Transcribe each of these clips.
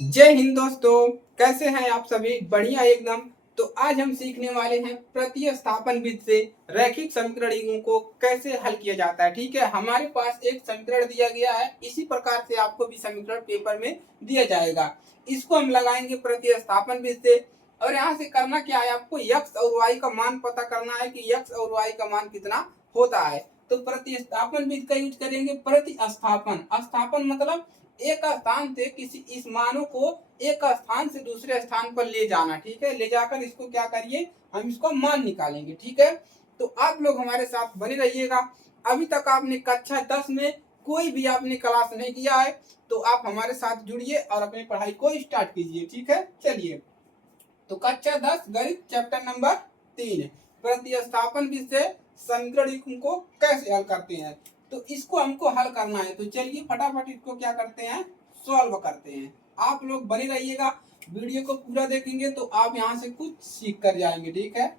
जय हिंद दोस्तों। कैसे हैं आप सभी? बढ़िया एकदम। तो आज हम सीखने वाले हैं प्रतिस्थापन विधि से रैखिक समीकरणों को कैसे हल किया जाता है। ठीक है, हमारे पास एक समीकरण दिया गया है, इसी प्रकार से आपको भी समीकरण पेपर में दिया जाएगा। इसको हम लगाएंगे प्रतिस्थापन विधि से। और यहाँ से करना क्या है, आपको x और y का मान पता करना है कि x और y का मान कितना होता है। तो प्रतिस्थापन विधि का यूज करेंगे। प्रतिस्थापन, स्थापन मतलब एक स्थान से किसी इस मानों को एक स्थान से दूसरे स्थान पर ले जाना। ठीक है, ले जाकर इसको क्या करिए, हम इसको मान निकालेंगे। ठीक है, तो आप लोग हमारे साथ बने रहिएगा। अभी तक आपने कक्षा 10 में कोई भी आपने क्लास नहीं किया है तो आप हमारे साथ जुड़िए और अपनी पढ़ाई को स्टार्ट कीजिए। ठीक है, चलिए। तो कक्षा 10 गणित चैप्टर नंबर 3 प्रतिस्थापन विधि से समीकरण को कैसे हल करते हैं। तो इसको हमको हल करना है, तो चलिए फटाफट इसको क्या करते हैं, सॉल्व करते हैं। आप लोग बने रहिएगा, वीडियो को पूरा देखेंगे तो आप यहाँ से कुछ सीख कर जाएंगे। ठीक है,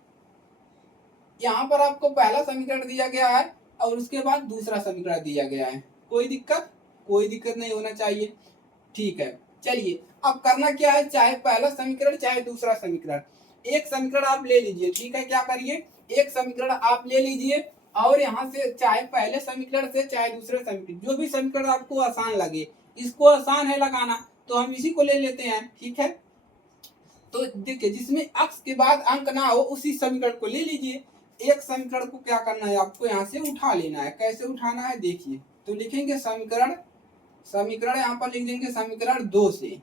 यहाँ पर आपको पहला समीकरण दिया गया है और उसके बाद दूसरा समीकरण दिया गया है। कोई दिक्कत नहीं होना चाहिए। ठीक है, चलिए अब करना क्या है, चाहे पहला समीकरण चाहे दूसरा समीकरण, एक समीकरण आप ले लीजिए। ठीक है, क्या करिए, एक समीकरण आप ले लीजिए और यहाँ से चाहे पहले समीकरण से चाहे दूसरे समीकरण, जो भी समीकरण आपको आसान लगे, इसको आसान है लगाना तो हम इसी को ले लेते हैं। ठीक है, तो देखिए जिसमें अक्स के बाद अंक ना हो उसी समीकरण को ले लीजिए। एक समीकरण को क्या करना है, आपको यहाँ से उठा लेना है। कैसे उठाना है देखिए, तो लिखेंगे समीकरण, समीकरण यहाँ पर लिख देंगे समीकरण 2 से।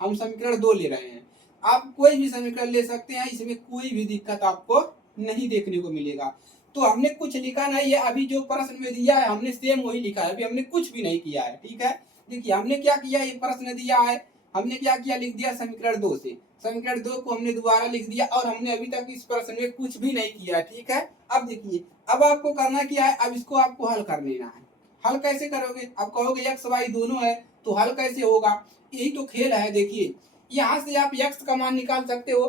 हम समीकरण 2 ले रहे हैं, आप कोई भी समीकरण ले सकते हैं, इसमें कोई भी दिक्कत आपको नहीं देखने को मिलेगा। तो हमने कुछ लिखा नहीं है, अभी जो प्रश्न में दिया है हमने सेम वही लिखा है, अभी हमने कुछ भी नहीं किया है। ठीक है, देखिए हमने क्या किया, ये प्रश्न दिया है, हमने क्या किया, लिख दिया समीकरण 2 से। समीकरण 2 को हमने दोबारा लिख दिया और हमने अभी तक इस प्रश्न में कुछ भी नहीं किया। ठीक है, अब देखिए, अब आपको करना क्या है, अब इसको आपको हल कर लेना है। हल कैसे करोगे, आप कहोगे एक्स वाई दोनों है तो हल कैसे होगा, यही तो खेल है। देखिए यहाँ से आप x का मान निकाल सकते हो,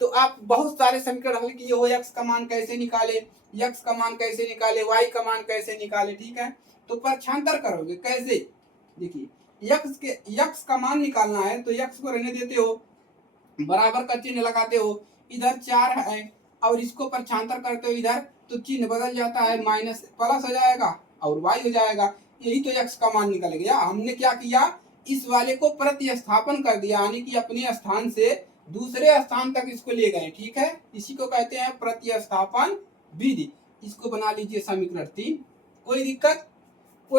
तो आप बहुत सारे समीकरण हल किए हो, x का मान कैसे निकाले, x का मान कैसे निकाले, y का मान कैसे निकाले। ठीक है, तो पक्षांतर करोगे कैसे, देखिए x का मान निकालना है तो x को रहने देते हो, बराबर का चिन्ह लगाते हो, इधर 4 है और इसको पक्षांतर करते हो इधर, तो चिन्ह बदल जाता है, माइनस प्लस हो जाएगा और y हो जाएगा। यही तो x का मान निकल गया। हमने क्या किया, इस वाले को प्रतिस्थापन कर दिया, यानी कि अपने स्थान से दूसरे स्थान तक इसको ले गए। ठीक है, इसी को कहते हैं प्रतिस्थापन विधि। इसको बना लीजिए समीकरण 3। कोई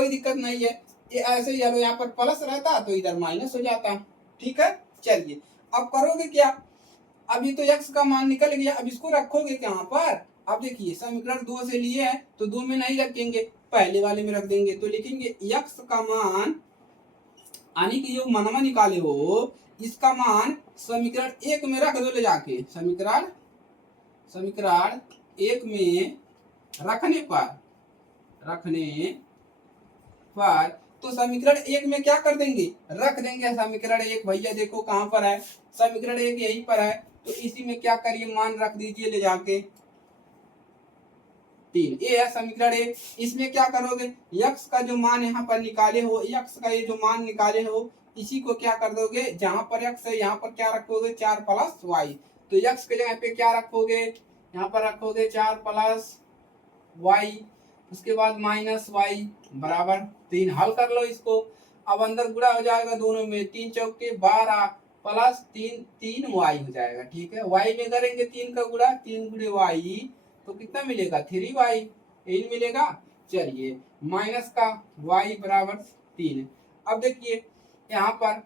दिक्कत नहीं है, ये ऐसे ही यहाँ पर प्लस रहता तो इधर माइनस हो जाता। ठीक है, चलिए अब करोगे क्या, अब ये तो x का मान निकल गया, अब इसको रखोगे कहाँ पर। अब देखिए समीकरण 2 से लिए हैं तो 2 में नहीं रखेंगे, पहले वाले में रख देंगे। तो लिखेंगे x का मान, यानी कि जो मनवा निकाले हो इसका मान समीकरण 1 में रख दो ले जाके। समीकरण 1 में रखने पर तो समीकरण 1 में क्या कर देंगे, रख देंगे समीकरण 1। भैया देखो कहाँ पर है, समीकरण 1 यहीं पर है, तो इसी में क्या करिए, मान रख दीजिए ले जाके 3। ये है समीकरण 1। इसमें क्या करोगे, x का जो मान यहाँ पर निकाले हो, x का ये जो मान निकाले हो, इसी को क्या कर दोगे, जहां पर x है यहाँ पर क्या रखोगे, 4 प्लस वाई। तो x के जगह पे क्या रखोगे, यहाँ पर रखोगे 4 प्लस वाई, उसके बाद माइनस वाई बराबर 3। हल कर लो इसको, अब अंदर गुणा हो जाएगा दोनों में, 3 चौके 12 प्लस 3 वाई हो जाएगा। ठीक है, वाई में करेंगे 3 का गुणा, 3 गुणे वाई तो कितना मिलेगा, 3y, यही मिलेगा। चलिए माइनस का y बराबर 3। अब देखिए यहाँ पर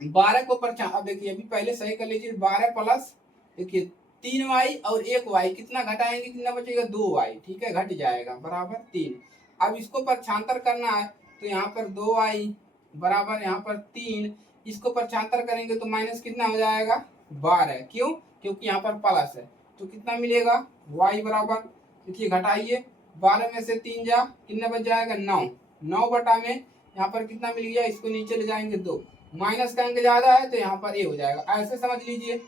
12 को अब देखिए अभी पहले सही कर लीजिए, 12 प्लस देखिए 3y और 1y कितना घटाएंगे, कितना बचेगा, 2y। ठीक है, घट जाएगा बराबर 3। अब इसको पक्षांतर करना है तो यहाँ पर 2y बराबर यहाँ पर 3, इसको पक्षांतर करेंगे तो माइनस कितना हो जाएगा, 12। क्यों, क्योंकि यहाँ पर प्लस है, तो कितना मिलेगा, y बराबर, देखिए घटाइए, 12 में से 3 जा कितना बच जाएगा, 9। 9 बटा में यहाँ पर कितना मिल गया, इसको नीचे ले जाएंगे 2, माइनस का अंक ज्यादा है तो यहाँ पर ए हो जाएगा। ऐसे समझ लीजिए,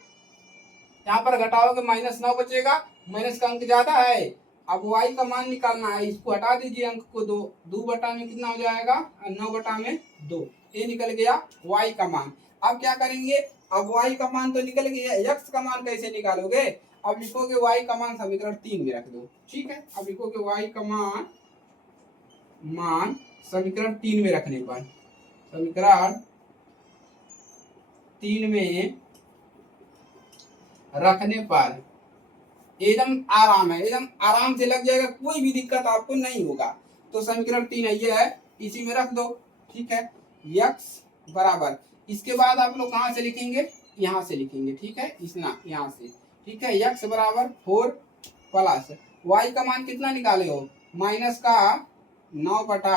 यहाँ पर घटाओगे माइनस 9 बचेगा, माइनस का अंक ज्यादा है अब y का मान निकालना है, इसको हटा दीजिए अंक को, 2 बटा में कितना हो जाएगा 9 बटा में 2, ये निकल गया y का मान। अब क्या करेंगे, अब y का मान तो निकल गया, x का मान कैसे निकालोगे, अब लिखोगे y का मान समीकरण 3 में रख दो, ठीक है। अब लिखोगे y का मान समीकरण 3 में रखने पर, समीकरण 3 में रखने पर एकदम आराम है, एकदम आराम से लग जाएगा, कोई भी दिक्कत आपको नहीं होगा। तो समीकरण 3 है, ये है, इसी में रख दो, ठीक है। x बराबर, इसके बाद आप लोग कहाँ से लिखेंगे, यहाँ से लिखेंगे, ठीक है, इसना यहाँ से, ठीक है। x बराबर 4 प्लस y का मान कितना निकाले हो, माइनस का 9 बटा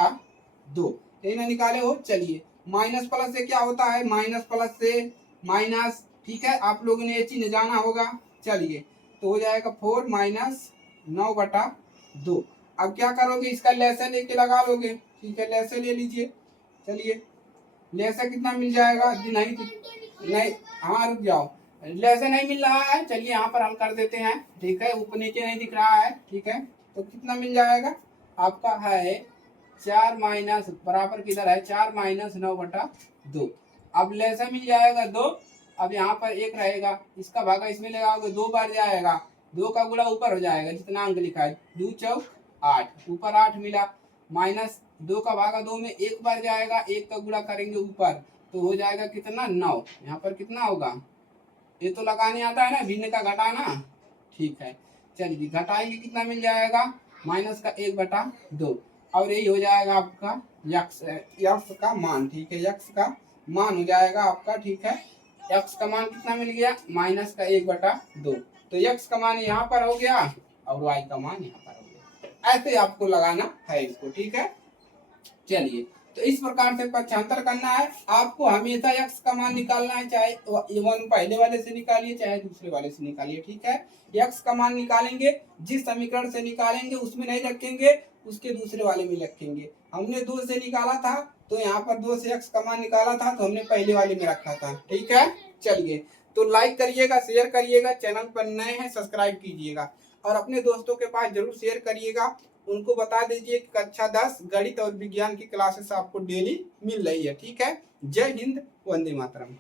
2, ये ना निकाले हो। चलिए माइनस प्लस से क्या होता है, माइनस प्लस से माइनस, ठीक है, आप लोगों ने ये चीज जाना होगा। चलिए तो हो जाएगा 4 माइनस 9 बटा 2। अब क्या करोगे, इसका लहसा लेके लगा लोगे, ठीक है, लहसा ले लीजिए। चलिए लहसा कितना मिल जाएगा, नहीं हाँ रुक जाओ, लहसा नहीं मिल रहा है, चलिए यहाँ पर हल कर देते हैं, ठीक है, ऊपर नीचे नहीं दिख रहा है, ठीक है। तो कितना मिल जाएगा आपका है 4 माइनस बराबर किधर है, 4 माइनस 9 बटा 2। अब लहसा मिल जाएगा 2, अब यहाँ पर 1 रहेगा, इसका भागा इसमें लगाओगे 2 बार जाएगा, 2 का गुणा ऊपर हो जाएगा, जितना अंक लिखा है 2 चौक 8, ऊपर 8 मिला, माइनस 2 का भागा 2 में 1 बार जाएगा, 1 का गुणा करेंगे ऊपर, तो हो जाएगा कितना 9, यहाँ पर कितना होगा, ये तो लगाने आता है ना, भिन्न का घटाना, ठीक है। चलिए घटाएंगे कितना मिल जाएगा, माइनस का 1 बटा 2, और यही हो जाएगा आपका यक्स का मान, ठीक है, यक्स का मान हो जाएगा आपका, ठीक है। x का मान कितना मिल गया, माइनस का 1 बटा 2, तो x का मान यहाँ पर हो गया और y का मान यहाँ पर हो गया, ऐसे आपको लगाना है इसको, ठीक है। चलिए तो इस प्रकार से पक्षांतर करना है आपको, हमेशा x का मान निकालना है, चाहे वन पहले वाले से निकालिए चाहे दूसरे वाले से निकालिए, ठीक है। x का मान निकालेंगे, जिस समीकरण से निकालेंगे उसमें नहीं रखेंगे, उसके दूसरे वाले में रखेंगे। हमने 2 से निकाला था तो यहाँ पर 2 से x का मान निकाला था, तो हमने पहले वाले में रखा था, ठीक है। चलिए तो लाइक करिएगा, शेयर करिएगा, चैनल पर नए हैं सब्सक्राइब कीजिएगा, और अपने दोस्तों के पास जरूर शेयर करिएगा, उनको बता दीजिए कि कक्षा 10 गणित और विज्ञान की क्लासेस आपको डेली मिल रही है, ठीक है। जय हिंद, वंदे मातरम।